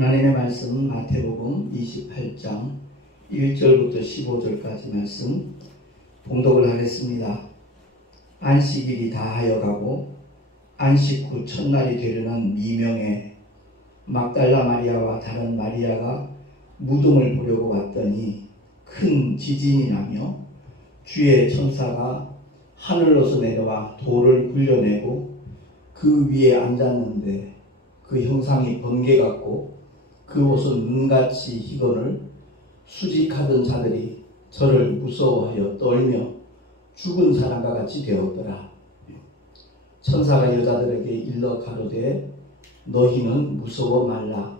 하나님의 말씀 마태복음 28장 1절부터 15절까지 말씀 봉독을 하겠습니다. 안식일이 다하여 가고 안식 후 첫날이 되려는 미명에 막달라 마리아와 다른 마리아가 무덤을 보려고 왔더니 큰 지진이 나며 주의 천사가 하늘로서 내려와 돌을 굴려내고 그 위에 앉았는데 그 형상이 번개 같고 그 옷은 눈같이 희거늘 수직하던 자들이 저를 무서워하여 떨며 죽은 사람과 같이 되었더라. 천사가 여자들에게 일러 가로되 너희는 무서워 말라.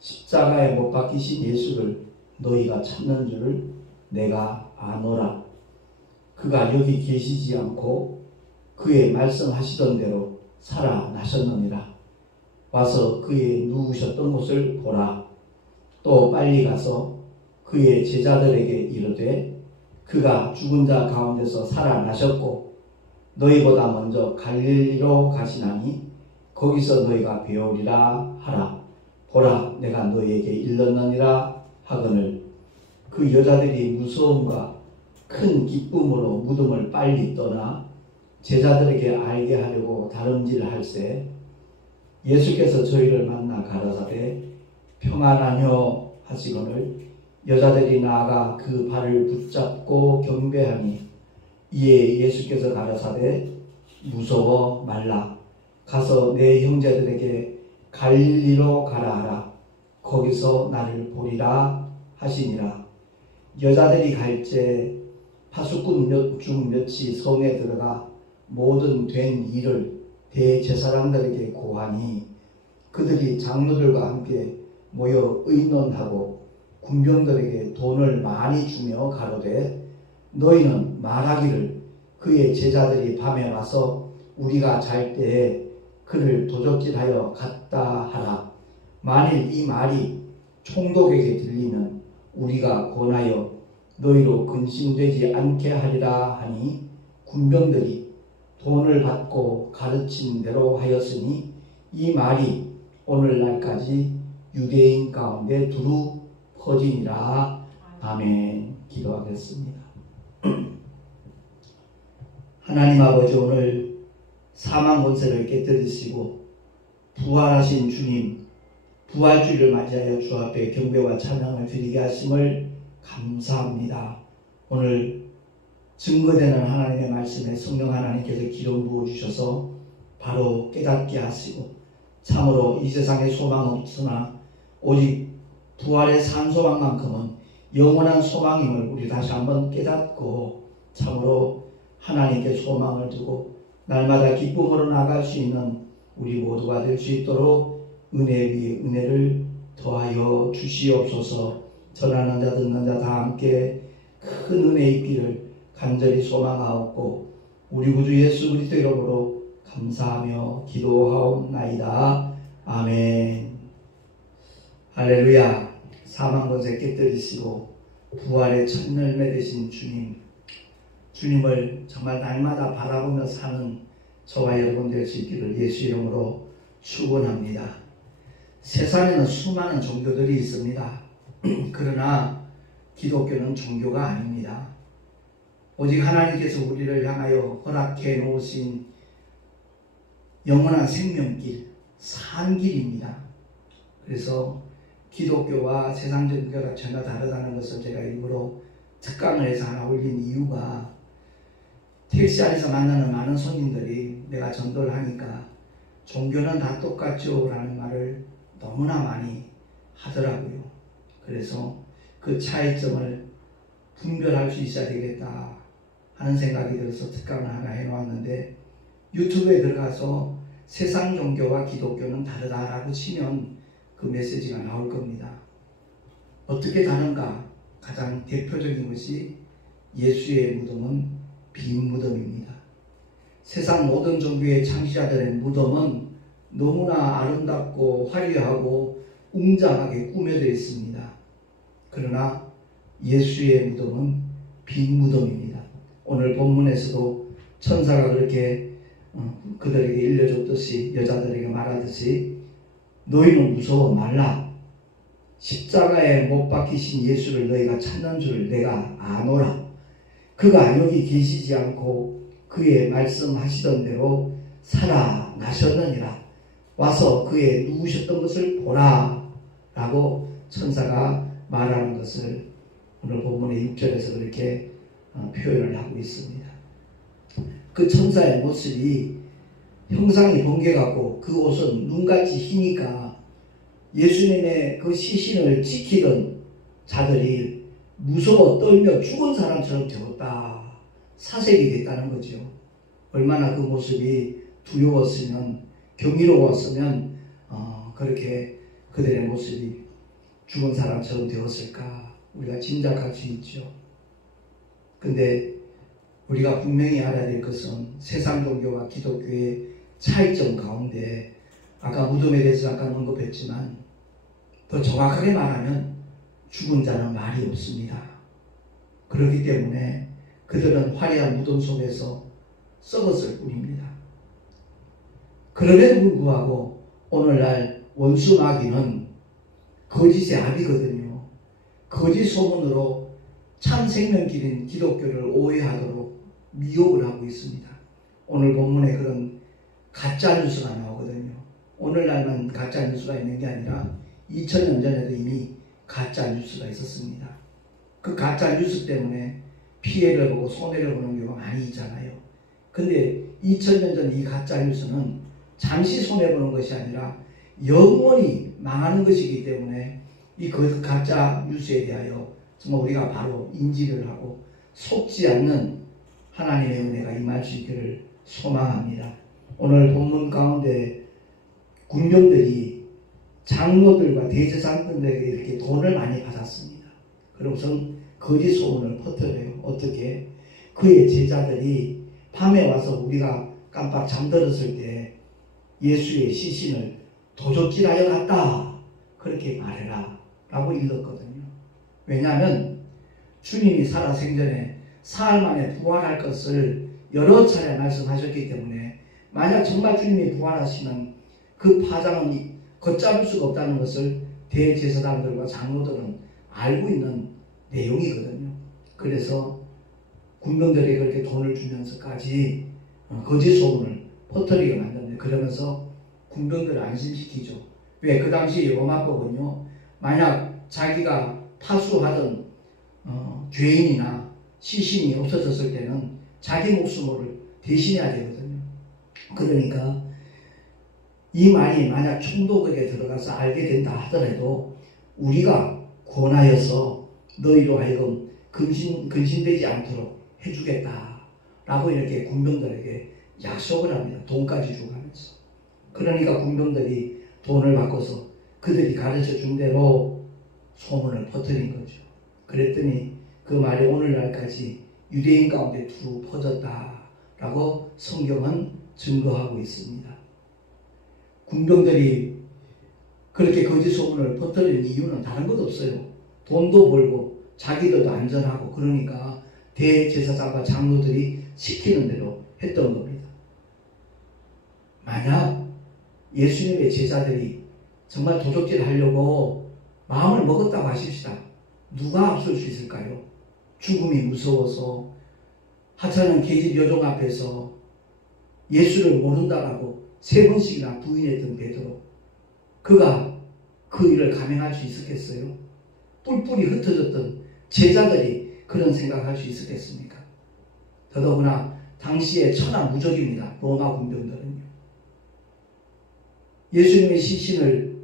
십자가에 못 박히신 예수를 너희가 찾는 줄을 내가 아노라. 그가 여기 계시지 않고 그의 말씀하시던 대로 살아나셨느니라. 와서 그의 누우셨던 곳을 보라. 또 빨리 가서 그의 제자들에게 이르되 그가 죽은 자 가운데서 살아나셨고 너희보다 먼저 갈릴리로 가시나니 거기서 너희가 배우리라 하라. 보라, 내가 너희에게 일렀느니라 하거늘 그 여자들이 무서움과 큰 기쁨으로 무덤을 빨리 떠나 제자들에게 알게 하려고 다름질할세 예수께서 저희를 만나 가라사대 평안하뇨 하시거늘 여자들이 나아가 그 발을 붙잡고 경배하니 이에 예수께서 가라사대 무서워 말라. 가서 내 형제들에게 갈릴리로 가라 하라. 거기서 나를 보리라 하시니라. 여자들이 갈째 파수꾼 중 몇이 성에 들어가 모든 된 일을 대제사장들에게 고하니 그들이 장로들과 함께 모여 의논하고 군병들에게 돈을 많이 주며 가로되 너희는 말하기를 그의 제자들이 밤에 와서 우리가 잘 때에 그를 도적질하여 갔다 하라. 만일 이 말이 총독에게 들리면 우리가 권하여 너희로 근심되지 않게 하리라 하니 군병들이 돈을 받고 가르친 대로 하였으니 이 말이 오늘날까지 유대인 가운데 두루 퍼지니라. 아멘. 기도하겠습니다. 하나님 아버지, 오늘 사망 권세를 깨뜨리시고 부활하신 주님, 부활주일을 맞이하여 주 앞에 경배와 찬양을 드리게 하심을 감사합니다. 오늘 증거되는 하나님의 말씀에 성령 하나님께서 기름 부어주셔서 바로 깨닫게 하시고 참으로 이 세상에 소망 없으나 오직 부활의 산소망만큼은 영원한 소망임을 우리 다시 한번 깨닫고 참으로 하나님께 소망을 두고 날마다 기쁨으로 나갈 수 있는 우리 모두가 될 수 있도록 은혜 위에 은혜를 더하여 주시옵소서. 전하는 자 듣는 자 다 함께 큰 은혜 있기를 간절히 소망하옵고 우리 구주 예수 그리스도 이름으로 감사하며 기도하옵나이다. 아멘. 할렐루야. 사망권세 깨뜨리시고 부활의 첫열매 되신 주님을 정말 날마다 바라보며 사는 저와 여러분 될 수 있기를 예수 이름으로 축원합니다. 세상에는 수많은 종교들이 있습니다. 그러나 기독교는 종교가 아닙니다. 오직 하나님께서 우리를 향하여 허락해 놓으신 영원한 생명길, 산길입니다. 그래서 기독교와 세상 종교가 전혀 다르다는 것을 제가 일부러 특강을 해서 하나 올린 이유가 택시 안에서 만나는 많은 손님들이 내가 전도를 하니까 종교는 다 똑같죠 라는 말을 너무나 많이 하더라고요. 그래서 그 차이점을 분별할 수 있어야 되겠다 하는 생각이 들어서 특강을 하나 해놓았는데 유튜브에 들어가서 세상 종교와 기독교는 다르다라고 치면 그 메시지가 나올 겁니다. 어떻게 다른가? 가장 대표적인 것이 예수의 무덤은 빈 무덤입니다. 세상 모든 종교의 창시자들의 무덤은 너무나 아름답고 화려하고 웅장하게 꾸며져 있습니다. 그러나 예수의 무덤은 빈 무덤입니다. 오늘 본문에서도 천사가 그렇게 그들에게 일러줬듯이 여자들에게 말하듯이 너희는 무서워 말라. 십자가에 못 박히신 예수를 너희가 찾는 줄 내가 아노라. 그가 여기 계시지 않고 그의 말씀하시던 대로 살아나셨느니라. 와서 그의 누우셨던 것을 보라 라고 천사가 말하는 것을 오늘 본문의 6절에서 그렇게 표현을 하고 있습니다. 그 천사의 모습이 형상이 번개같고 그 옷은 눈같이 희니까 예수님의 그 시신을 지키던 자들이 무서워 떨며 죽은 사람처럼 되었다. 사색이 됐다는 거죠. 얼마나 그 모습이 두려웠으면, 경이로웠으면 그렇게 그들의 모습이 죽은 사람처럼 되었을까 우리가 짐작할 수 있죠. 근데 우리가 분명히 알아야 될 것은 세상 종교와 기독교의 차이점 가운데 아까 무덤에 대해서 잠깐 언급했지만 더 정확하게 말하면 죽은 자는 말이 없습니다. 그렇기 때문에 그들은 화려한 무덤 속에서 썩었을 뿐입니다. 그럼에도 불구하고 오늘날 원수 마귀는 거짓의 압이거든요. 거짓 소문으로 참 생명길인 기독교를 오해하도록 미혹을 하고 있습니다. 오늘 본문에 그런 가짜 뉴스가 나오거든요. 오늘날만 가짜 뉴스가 있는 게 아니라 2000년 전에도 이미 가짜 뉴스가 있었습니다. 그 가짜 뉴스 때문에 피해를 보고 손해를 보는 경우가 많이 있잖아요. 근데 2000년 전 이 가짜 뉴스는 잠시 손해보는 것이 아니라 영원히 망하는 것이기 때문에 이 가짜 뉴스에 대하여 정말 우리가 바로 인지를 하고 속지 않는 하나님의 은혜가 임할 수 있기를 소망합니다. 오늘 본문 가운데 군병들이 장로들과 대제사장들에게 이렇게 돈을 많이 받았습니다. 그러고선 거짓 소문을 퍼뜨려요. 어떻게? 그의 제자들이 밤에 와서 우리가 깜빡 잠들었을 때 예수의 시신을 도적질하여 갔다. 그렇게 말해라. 라고 읽었거든요. 왜냐하면 주님이 살아 생전에 사흘 만에 부활할 것을 여러 차례 말씀하셨기 때문에 만약 정말 주님이 부활하시면 그 파장은 걷잡을 수가 없다는 것을 대제사장들과 장로들은 알고 있는 내용이거든요. 그래서 군병들에게 그렇게 돈을 주면서까지 거짓 소문을 퍼뜨리게 만드는데 그러면서 군병들을 안심시키죠. 왜? 그 당시 로마법은요. 만약 자기가 파수하던 죄인이나 시신이 없어졌을 때는 자기 목숨을 대신해야 되거든요. 그러니까 이 말이 만약 총독에게 들어가서 알게 된다 하더라도 우리가 권하여서 너희로 하여금 근신되지 않도록 해주겠다 라고 이렇게 군병들에게 약속을 합니다. 돈까지 주고 하면서. 그러니까 군병들이 돈을 바꿔서 그들이 가르쳐 준 대로 소문을 퍼뜨린 거죠. 그랬더니 그 말이 오늘날까지 유대인 가운데 두루 퍼졌다라고 성경은 증거하고 있습니다. 군병들이 그렇게 거짓 소문을 퍼뜨리는 이유는 다른 것 없어요. 돈도 벌고 자기들도 안전하고 그러니까 대제사장과 장로들이 시키는 대로 했던 겁니다. 만약 예수님의 제자들이 정말 도적질 하려고 마음을 먹었다고 하십시다. 누가 앞설 수 있을까요? 죽음이 무서워서 하찮은 계집 여종 앞에서 예수를 모른다라고 3번씩이나 부인했던 베드로, 그가 그 일을 감행할 수 있었겠어요? 뿔뿔이 흩어졌던 제자들이 그런 생각할 수 있었겠습니까? 더더구나 당시에 천하무적입니다. 로마 군병들은요. 예수님의 시신을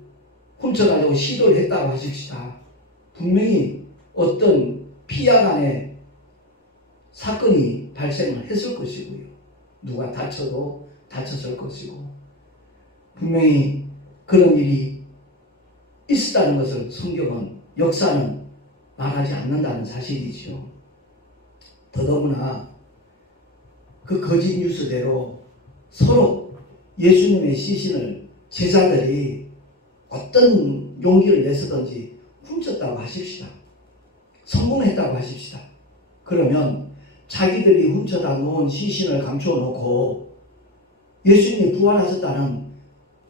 훔쳐가려고 시도를 했다고 하십시다. 분명히 어떤 피야간의 사건이 발생을 했을 것이고요. 누가 다쳐도 다쳤을 것이고 분명히 그런 일이 있었다는 것을 성경은, 역사는 말하지 않는다는 사실이죠. 더더구나 그 거짓 뉴스대로 서로 예수님의 시신을 제자들이 어떤 용기를 내서든지 훔쳤다고 하십시다. 성공했다고 하십시다. 그러면 자기들이 훔쳐다 놓은 시신을 감춰놓고 예수님이 부활하셨다는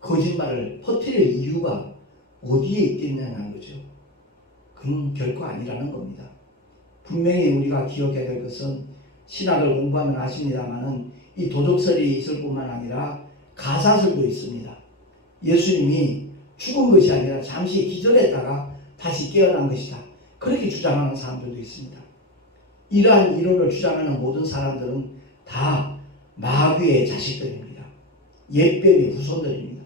거짓말을 퍼뜨릴 이유가 어디에 있겠냐는 거죠. 그건 결코 아니라는 겁니다. 분명히 우리가 기억해야 될 것은 신학을 공부하면 아십니다만은 이 도적설이 있을 뿐만 아니라 가사설도 있습니다. 예수님이 죽은 것이 아니라 잠시 기절했다가 다시 깨어난 것이다. 그렇게 주장하는 사람들도 있습니다. 이러한 이론을 주장하는 모든 사람들은 다 마귀의 자식들입니다. 옛뱀의 후손들입니다.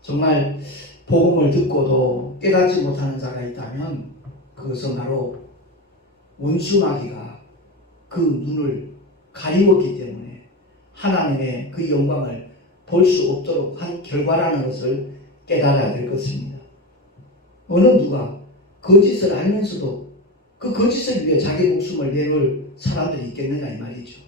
정말 복음을 듣고도 깨닫지 못하는 자가 있다면 그것은 바로 원수마귀가 그 눈을 가리웠기 때문에 하나님의 그 영광을 볼 수 없도록 한 결과라는 것을 깨달아야 될 것입니다. 어느 누가 거짓을 알면서도 그 거짓을 위해 자기 목숨을 내놓을 사람들이 있겠느냐 이 말이죠.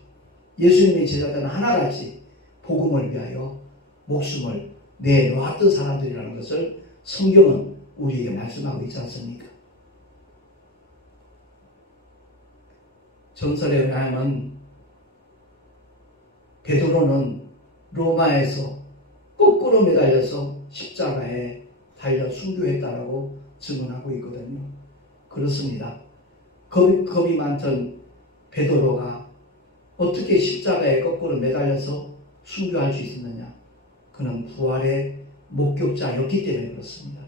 예수님의 제자들은 하나같이 복음을 위하여 목숨을 내놓았던 사람들이라는 것을 성경은 우리에게 말씀하고 있지 않습니까? 전설에 의하면 베드로는 로마에서 거꾸로 매달려서 십자가에 달려 순교했다라고 증언하고 있거든요. 그렇습니다. 겁이 많던 베드로가 어떻게 십자가에 거꾸로 매달려서 순교할 수 있었느냐? 그는 부활의 목격자였기 때문에 그렇습니다.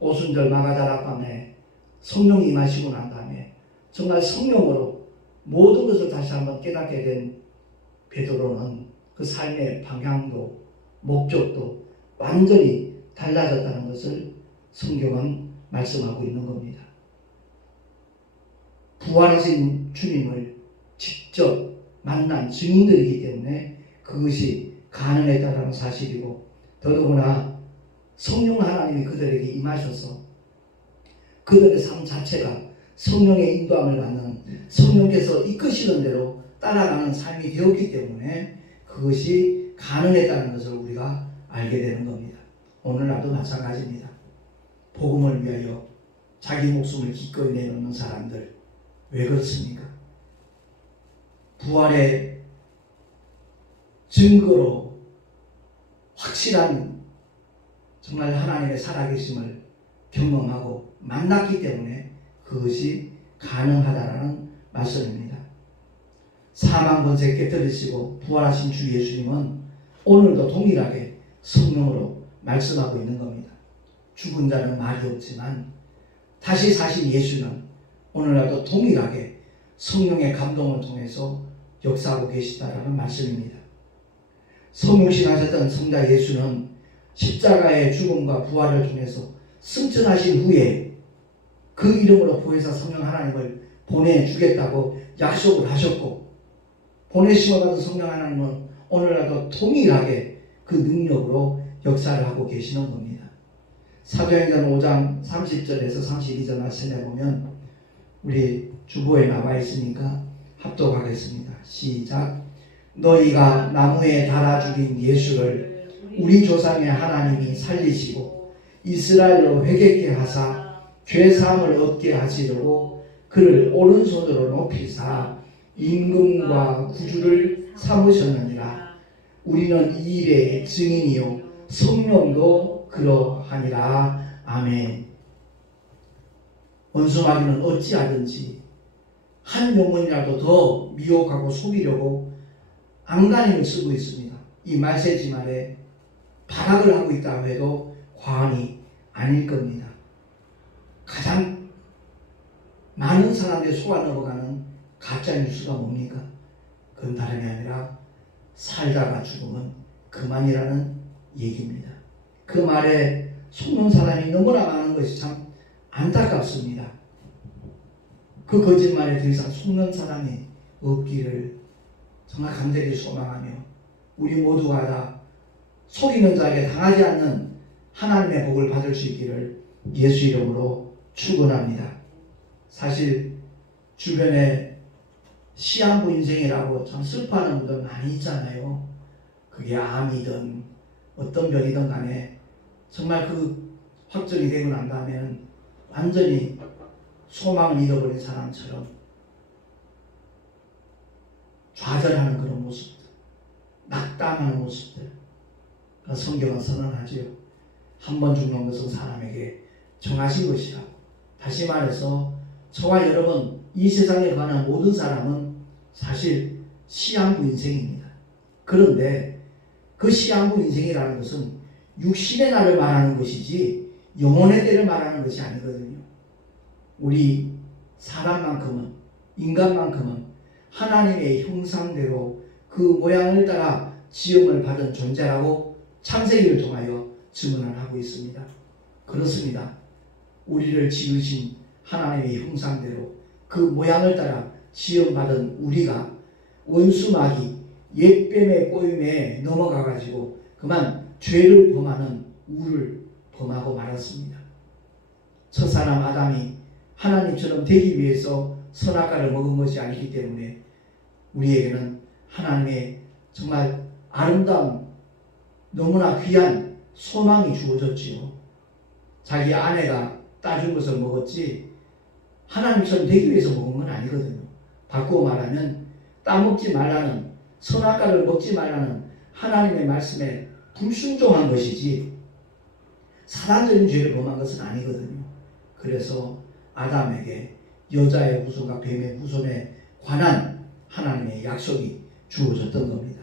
오순절 마가다락 밤에 성령이 임하시고 난 다음에 정말 성령으로 모든 것을 다시 한번 깨닫게 된 베드로는 그 삶의 방향도 목적도 완전히 달라졌다는 것을 성경은 말씀하고 있는 겁니다. 부활하신 주님을 직접 만난 증인들이기 때문에 그것이 가능했다는 사실이고, 더더구나 성령 하나님이 그들에게 임하셔서 그들의 삶 자체가 성령의 인도함을 받는, 성령께서 이끄시는 대로 따라가는 삶이 되었기 때문에 그것이 가능했다는 것을 우리가 알게 되는 겁니다. 오늘날도 마찬가지입니다. 복음을 위하여 자기 목숨을 기꺼이 내놓는 사람들, 왜 그렇습니까? 부활의 증거로 확실한 정말 하나님의 살아계심을 경험하고 만났기 때문에 그것이 가능하다라는 말씀입니다. 사망 권세 깨뜨리시고 부활하신 주 예수님은 오늘도 동일하게 성령으로 말씀하고 있는 겁니다. 죽은 자는 말이 없지만 다시 사신 예수는 오늘날도 동일하게 성령의 감동을 통해서 역사하고 계시다라는 말씀입니다. 성육신하셨던 성자 예수는 십자가의 죽음과 부활을 통해서 승천하신 후에 그 이름으로 보혜사 성령 하나님을 보내주겠다고 약속을 하셨고, 보내심을 받은 성령 하나님은 오늘날도 동일하게 그 능력으로 역사를 하고 계시는 겁니다. 사도행전 5장 30절에서 32절 말씀해 보면 우리 주보에 나와 있으니까 합독하겠습니다. 시작. 너희가 나무에 달아 죽인 예수를 우리 조상의 하나님이 살리시고 이스라엘로 회개케 하사 죄사함을 얻게 하시려고 그를 오른손으로 높이사 임금과 구주를 삼으셨느니라. 우리는 이 일의 증인이요 성령도 그러하니라. 아멘. 원수마귀는 어찌하든지 한 영혼이라도 더 미혹하고 속이려고 안간힘을 쓰고 있습니다. 이 말세지 말에 발악을 하고 있다고 해도 과언이 아닐 겁니다. 가장 많은 사람들이 속아 넘어가는 가짜 뉴스가 뭡니까? 그건 다름이 아니라 살다가 죽으면 그만이라는 얘기입니다. 그 말에 속는 사람이 너무나 많은 것이 참 안타깝습니다. 그 거짓말에 더 이상 속는 사람이 없기를 정말 간절히 소망하며 우리 모두가 다 속이는 자에게 당하지 않는 하나님의 복을 받을 수 있기를 예수 이름으로 축원합니다. 사실 주변에 시한부 인생이라고 참 슬퍼하는 분들 많이 있잖아요. 그게 암이든 어떤 병이든 간에 정말 그 확정이 되고 난 다음에는 완전히 소망을 잃어버린 사람처럼 좌절하는 그런 모습들, 낙담하는 모습들, 성경은 선언하지요. 한 번 죽는 것은 사람에게 정하신 것이라고. 다시 말해서 저와 여러분, 이 세상에 관한 모든 사람은 사실 시한부 인생입니다. 그런데 그 시한부 인생이라는 것은 육신의 날을 말하는 것이지 영혼의 때를 말하는 것이 아니거든요. 우리 사람만큼은, 인간만큼은 하나님의 형상대로 그 모양을 따라 지음을 받은 존재라고 창세기를 통하여 증언을 하고 있습니다. 그렇습니다. 우리를 지으신 하나님의 형상대로 그 모양을 따라 지음받은 우리가 원수 마귀 옛뱀의 꼬임에 넘어가가지고 그만 죄를 범하는 우를 범하고 말았습니다. 첫사람 아담이 하나님처럼 되기 위해서 선악과를 먹은 것이 아니기 때문에 우리에게는 하나님의 정말 아름다운 너무나 귀한 소망이 주어졌지요. 자기 아내가 따준 것을 먹었지 하나님처럼 되기 위해서 먹은 건 아니거든요. 바꾸어 말하면 따먹지 말라는, 선악과를 먹지 말라는 하나님의 말씀에 불순종한 것이지 사단적인 죄를 범한 것은 아니거든요. 그래서 아담에게 여자의 후손과 뱀의 후손에 관한 하나님의 약속이 주어졌던 겁니다.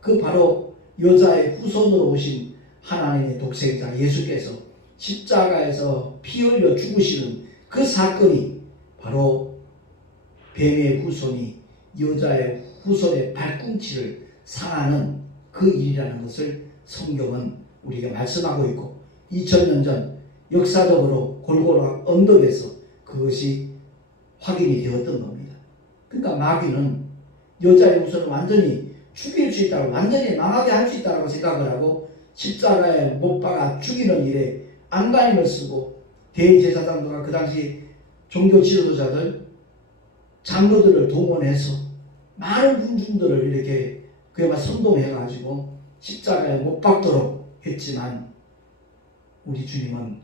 그 바로 여자의 후손으로 오신 하나님의 독생자 예수께서 십자가에서 피 흘려 죽으시는 그 사건이 바로 뱀의 후손이 여자의 후손의 발꿈치를 상하는 그 일이라는 것을 성경은 우리에게 말씀하고 있고 2000년 전 역사적으로 골고라 언덕에서 그것이 확인이 되었던 겁니다. 그러니까 마귀는 여자의 후손을 완전히 죽일 수 있다고, 완전히 망하게 할 수 있다고 생각을 하고 십자가에 못 박아 죽이는 일에 안간힘을 쓰고 대제사장들과 그 당시 종교 지도자들, 장로들을 동원해서 많은 군중들을 이렇게 그야말로 선동해가지고 십자가에 못 박도록 했지만 우리 주님은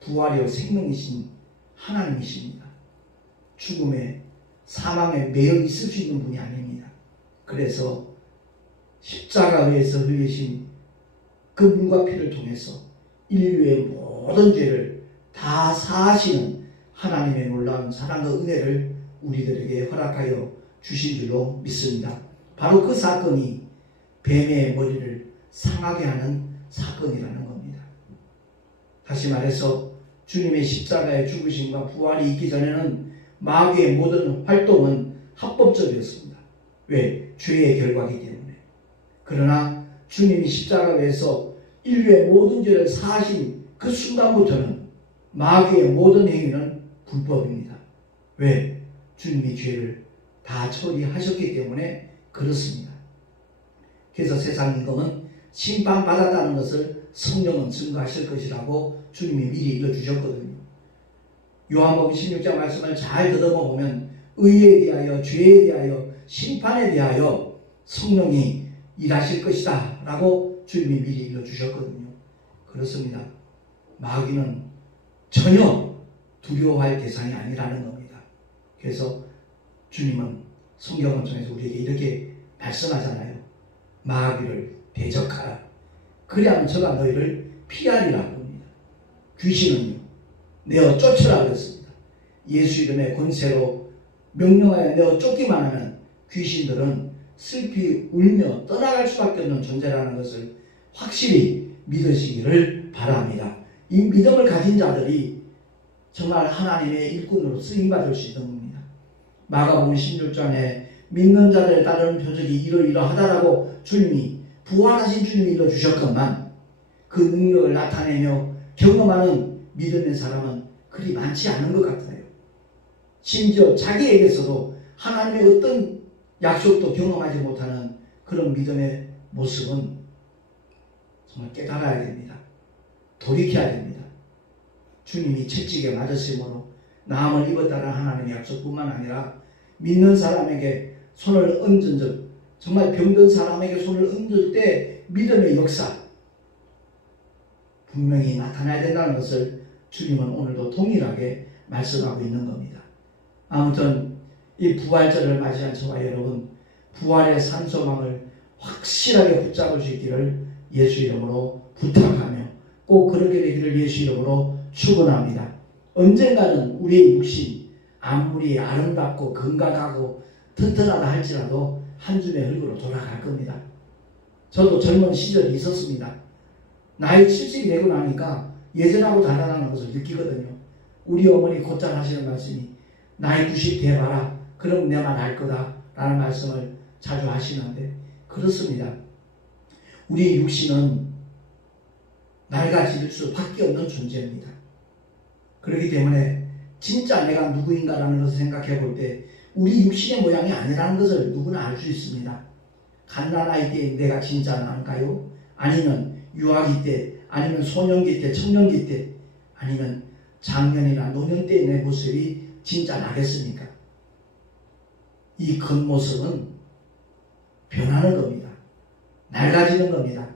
부활이요 생명이신 하나님이십니다. 죽음에 사망에 매여 있을 수 있는 분이 아닙니다. 그래서 십자가에서 흘리신 그 물과 피를 통해서 인류의 모든 죄를 다 사하시는 하나님의 놀라운 사랑과 은혜를 우리들에게 허락하여 주신 줄로 믿습니다. 바로 그 사건이 뱀의 머리를 상하게 하는 사건이라는 겁니다. 다시 말해서 주님의 십자가의 죽으심과 부활이 있기 전에는 마귀의 모든 활동은 합법적이었습니다. 왜? 죄의 결과이기 때문에. 그러나 주님이 십자가에서 인류의 모든 죄를 사하신 그 순간부터는 마귀의 모든 행위는 불법입니다. 왜? 주님이 죄를 다 처리하셨기 때문에 그렇습니다. 그래서 세상 임금은 심판받았다는 것을 성령은 증거하실 것이라고 주님이 미리 일러주셨거든요. 요한복음 16장 말씀을 잘 더듬어 보면 의에 대하여, 죄에 대하여, 심판에 대하여 성령이 일하실 것이다 라고 주님이 미리 일러주셨거든요. 그렇습니다. 마귀는 전혀 두려워할 대상이 아니라는 겁니다. 그래서 주님은 성경을 통해서 우리에게 이렇게 말씀하잖아요. 마귀를 대적하라. 그리하면 저가 너희를 피하리라고 합니다. 귀신은요, 내어 쫓으라 그랬습니다. 예수 이름의 권세로 명령하여 내어 쫓기만 하면 귀신들은 슬피 울며 떠나갈 수밖에 없는 존재라는 것을 확실히 믿으시기를 바랍니다. 이 믿음을 가진 자들이 정말 하나님의 일꾼으로 쓰임받을 수 있는 겁니다. 마가복음 16장에 믿는 자들에 따르는 표적이 이러이러하다라고 주님이, 부활하신 주님이 일러주셨건만 그 능력을 나타내며 경험하는 믿음의 사람은 그리 많지 않은 것 같아요. 심지어 자기에게서도 하나님의 어떤 약속도 경험하지 못하는 그런 믿음의 모습은 정말 깨달아야 됩니다. 돌이켜야 됩니다. 주님이 채찍에 맞으심으로 나음을 입었다는 하나님의 약속뿐만 아니라 믿는 사람에게 손을 얹은 적, 정말 병든 사람에게 손을 얹을 때 믿음의 역사 분명히 나타나야 된다는 것을 주님은 오늘도 동일하게 말씀하고 있는 겁니다. 아무튼 이 부활절을 맞이한 저와 여러분, 부활의 산소망을 확실하게 붙잡을 수 있기를 예수 이름으로 부탁하며 꼭 그렇게 되기를 예수 이름으로 축원합니다. 언젠가는 우리의 육신 아무리 아름답고 건강하고 튼튼하다 할지라도 한 줌의 흙으로 돌아갈 겁니다. 저도 젊은 시절이 있었습니다. 나이 70이 되고 나니까 예전하고 다르다는 것을 느끼거든요. 우리 어머니 곧잘 하시는 말씀이 나이 90 돼봐라. 그럼 내만 알 거다. 라는 말씀을 자주 하시는데 그렇습니다. 우리의 육신은 낡아질 수밖에 없는 존재입니다. 그렇기 때문에 진짜 내가 누구인가라는 것을 생각해 볼 때 우리 육신의 모양이 아니라는 것을 누구나 알 수 있습니다. 갓난아이 때 내가 진짜 나인가요? 아니면 유아기 때, 아니면 소년기 때, 청년기 때, 아니면 장년이나 노년 때의 내 모습이 진짜 나겠습니까? 이 겉모습은 변하는 겁니다. 낡아지는 겁니다.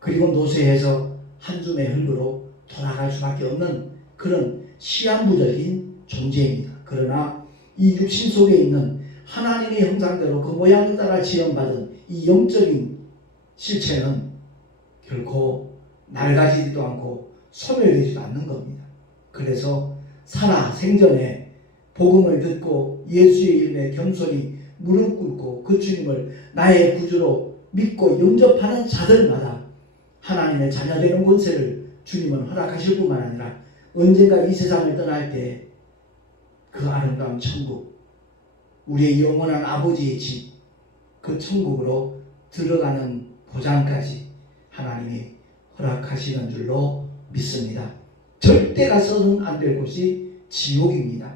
그리고 노쇠해서 한 줌의 흙으로 돌아갈 수밖에 없는 그런 시한부적인 존재입니다. 그러나 이 육신 속에 있는 하나님의 형상대로 그 모양을 따라 지음받은 이 영적인 실체는 결코 낡아지지도 않고 소멸되지도 않는 겁니다. 그래서 살아 생전에 복음을 듣고 예수의 이름에 겸손히 무릎 꿇고 그 주님을 나의 구주로 믿고 영접하는 자들마다 하나님의 자녀되는 권세를 주님은 허락하실 뿐만 아니라 언젠가 이 세상을 떠날 때 그 아름다운 천국, 우리의 영원한 아버지의 집, 그 천국으로 들어가는 보장까지 하나님이 허락하시는 줄로 믿습니다. 절대 가서는 안 될 곳이 지옥입니다.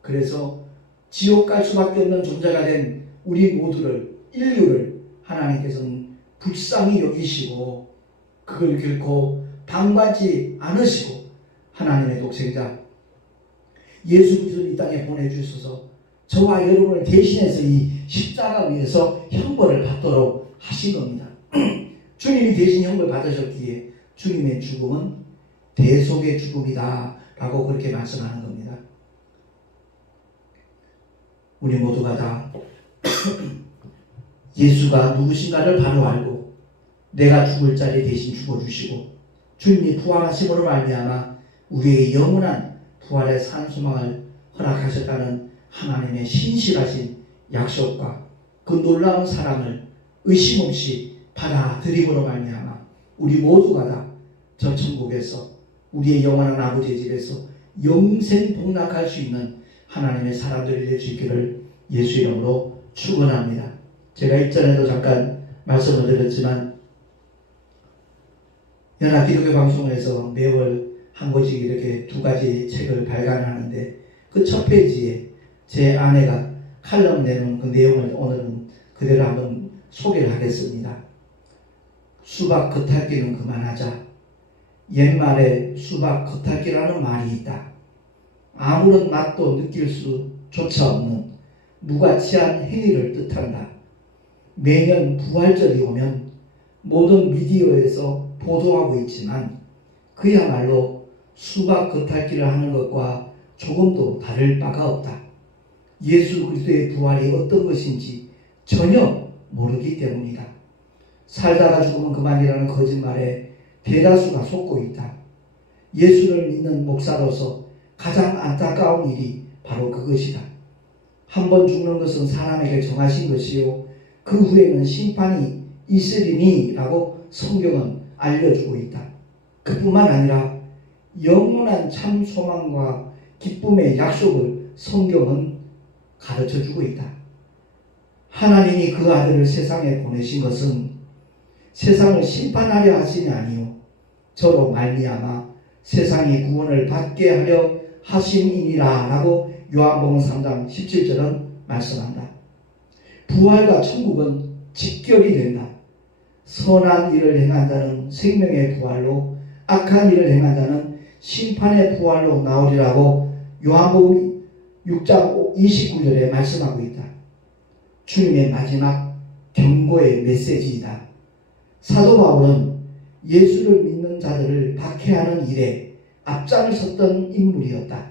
그래서 지옥 갈 수밖에 없는 존재가 된 우리 모두를, 인류를 하나님께서는 불쌍히 여기시고 그걸 결코 방관치 않으시고 하나님의 독생자 예수 그리스도를 이 땅에 보내주셔서 저와 여러분을 대신해서 이 십자가 위에서 형벌을 받도록 하신 겁니다. 주님이 대신 형벌 받으셨기에 주님의 죽음은 대속의 죽음이다 라고 그렇게 말씀하는 겁니다. 우리 모두가 다 예수가 누구신가를 바로 알고 내가 죽을 자리에 대신 죽어주시고 주님이 부활하심으로 말미암아 우리의 영원한 부활의 산소망을 허락하셨다는 하나님의 신실하신 약속과 그 놀라운 사랑을 의심 없이 받아들임으로 말미암아 우리 모두가 다 저 천국에서 우리의 영원한 아버지의 집에서 영생 복락할 수 있는 하나님의 사람들이 될 수 있기를 예수 이름으로 축원합니다. 제가 이전에도 잠깐 말씀을 드렸지만 연합기독교 방송에서 매월 한 권씩 이렇게 두 가지 책을 발간하는데 그 첫 페이지에 제 아내가 칼럼 내놓은 그 내용을 오늘은 그대로 한번 소개를 하겠습니다. 수박 겉핥기는 그만하자. 옛말에 수박 겉핥기라는 말이 있다. 아무런 맛도 느낄 수조차 없는 무가치한 행위를 뜻한다. 매년 부활절이 오면 모든 미디어에서 보도하고 있지만 그야말로 수박 겉핥기를 하는 것과 조금도 다를 바가 없다. 예수 그리스도의 부활이 어떤 것인지 전혀 모르기 때문이다. 살다가 죽으면 그만이라는 거짓말에 대다수가 속고 있다. 예수를 믿는 목사로서 가장 안타까운 일이 바로 그것이다. 한 번 죽는 것은 사람에게 정하신 것이요 그 후에는 심판이 있으리니 라고 성경은 알려주고 있다. 그뿐만 아니라 영원한 참 소망과 기쁨의 약속을 성경은 가르쳐주고 있다. 하나님이 그 아들을 세상에 보내신 것은 세상을 심판하려 하심이 아니요 저로 말미암아 세상이 구원을 받게 하려 하심이니라 라고 요한복음 3장 17절은 말씀한다. 부활과 천국은 직결이 된다. 선한 일을 행한 자는 생명의 부활로 악한 일을 행한 자는 심판의 부활로 나오리라고 요한복음 6장 29절에 말씀하고 있다. 주님의 마지막 경고의 메시지이다. 사도 바울은 예수를 믿는 자들을 박해하는 일에 앞장을 섰던 인물이었다.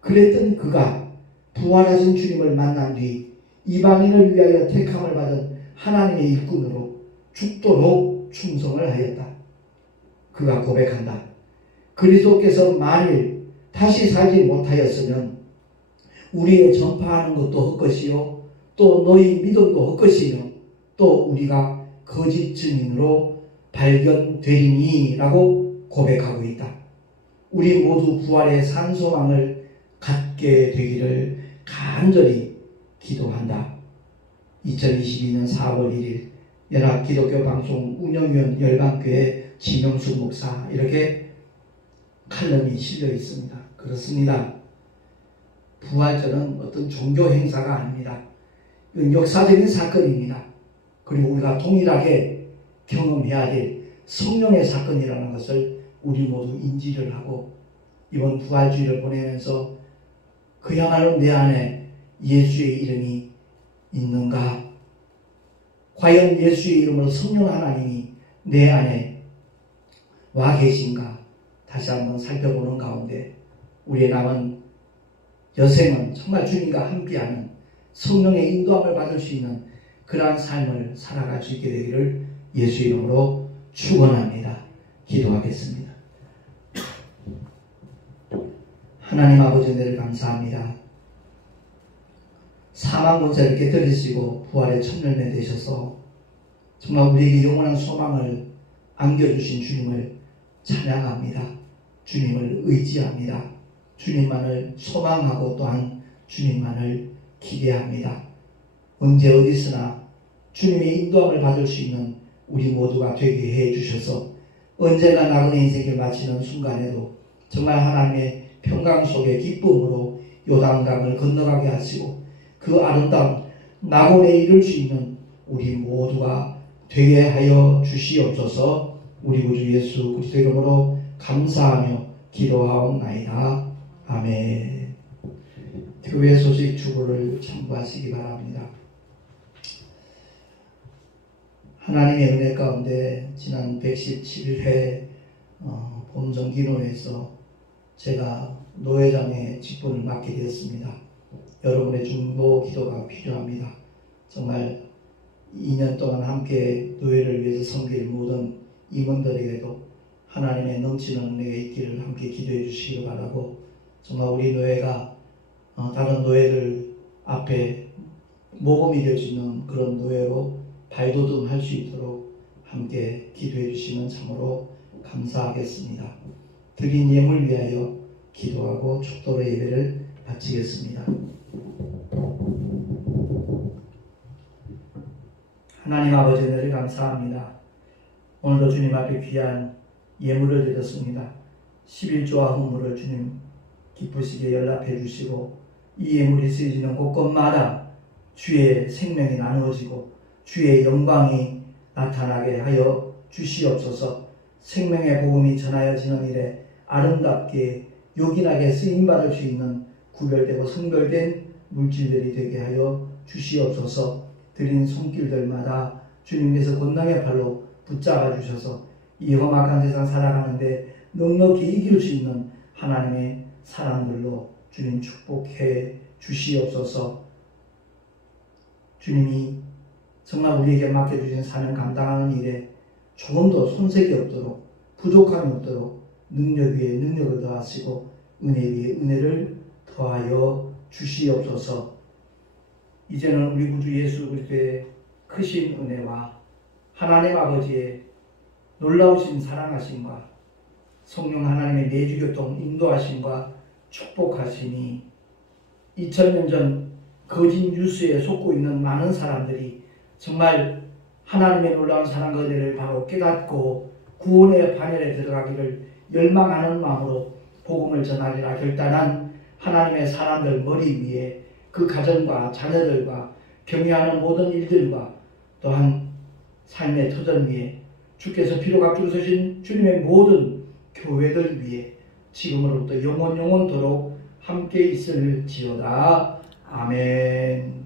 그랬던 그가 부활하신 주님을 만난 뒤 이방인을 위하여 택함을 받은 하나님의 일꾼으로 죽도록 충성을 하였다. 그가 고백한다. 그리스도께서 만일 다시 살지 못하였으면 우리의 전파하는 것도 헛것이요 또 너희 믿음도 헛것이며 또 우리가 거짓 증인으로 발견되리니 라고 고백하고 있다. 우리 모두 부활의 산 소망을 갖게 되기를 간절히 기도한다. 2022년 4월 1일 연합기독교방송 운영위원 열방교회 지명수 목사 이렇게 칼럼이 실려 있습니다. 그렇습니다. 부활절은 어떤 종교 행사가 아닙니다. 이건 역사적인 사건입니다. 그리고 우리가 동일하게 경험해야 될 성령의 사건이라는 것을 우리 모두 인지를 하고 이번 부활주의를 보내면서 그야말로 내 안에 예수의 이름이 있는가? 과연 예수의 이름으로 성령 하나님이 내 안에 와 계신가? 다시 한번 살펴보는 가운데 우리의 남은 여생은 정말 주님과 함께하는 성령의 인도함을 받을 수 있는 그러한 삶을 살아갈 수 있게 되기를 예수 이름으로 축원합니다. 기도하겠습니다. 하나님 아버지 은혜를 감사합니다. 사망 권세를 깨뜨리시고 부활의 첫 열매 되셔서 정말 우리에게 영원한 소망을 안겨주신 주님을 찬양합니다. 주님을 의지합니다. 주님만을 소망하고 또한 주님만을 기대합니다. 언제 어디서나 주님의 인도함을 받을 수 있는 우리 모두가 되게 해주셔서 언제나 나그네 인생을 마치는 순간에도 정말 하나님의 평강 속의 기쁨으로 요단강을 건너가게 하시고 그 아름다운 낙원에 이를 수 있는 우리 모두가 되게 하여 주시옵소서. 우리 구주 예수 그리스도 이름으로 감사하며 기도하옵나이다. 아멘. 교회 소식 주보를 참고하시기 바랍니다. 하나님의 은혜 가운데 지난 117회 봄정기노회에서 제가 노회장의 직분을 맡게 되었습니다. 여러분의 중보 기도가 필요합니다. 정말 2년 동안 함께 노회를 위해서 섬길 모든 임원들에게도 하나님의 넘치는 은혜가 있기를 함께 기도해 주시기 바라고 정말 우리 노회가 다른 노회를 앞에 모범이 될 수 있는 그런 노회로 발돋움할 수 있도록 함께 기도해 주시면 참으로 감사하겠습니다. 드린 예물 위하여 기도하고 축도로 예배를 바치겠습니다. 하나님 아버지 은혜를 감사합니다. 오늘도 주님 앞에 귀한 예물을 드렸습니다. 11조와 헌물을 주님 기쁘시게 연락해 주시고 이 예물이 쓰여지는 곳곳마다 주의 생명이 나누어지고 주의 영광이 나타나게 하여 주시옵소서. 생명의 복음이 전하여지는 일에 아름답게 요긴하게 쓰임받을 수 있는 구별되고 성별된 물질들이 되게 하여 주시옵소서. 드린 손길들마다 주님께서 권능의 팔로 붙잡아 주셔서 이 험악한 세상 살아가는데 넉넉히 이길 수 있는 하나님의 사람들로 주님 축복해 주시옵소서. 주님이 정말 우리에게 맡겨주신 사명 감당하는 일에 조금도 손색이 없도록 부족함이 없도록 능력 위에 능력을 더하시고 은혜 위에 은혜를 더하여 주시옵소서. 이제는 우리 구주 예수 그리스도의 크신 은혜와 하나님 아버지의 놀라우신 사랑하심과 성령 하나님의 내주교통 인도하심과 축복하심이 2000년 전 거짓 뉴스에 속고 있는 많은 사람들이 정말 하나님의 놀라운 사랑과 은혜를 바로 깨닫고 구원의 반열에 들어가기를 열망하는 마음으로 복음을 전하리라 결단한 하나님의 사람들 머리 위에 그 가정과 자녀들과 경유하는 모든 일들과 또한 삶의 터전 위에 주께서 피로 값주신 주님의 모든 교회들 위에 지금으로부터 영원토록 함께 있을지어다. 아멘.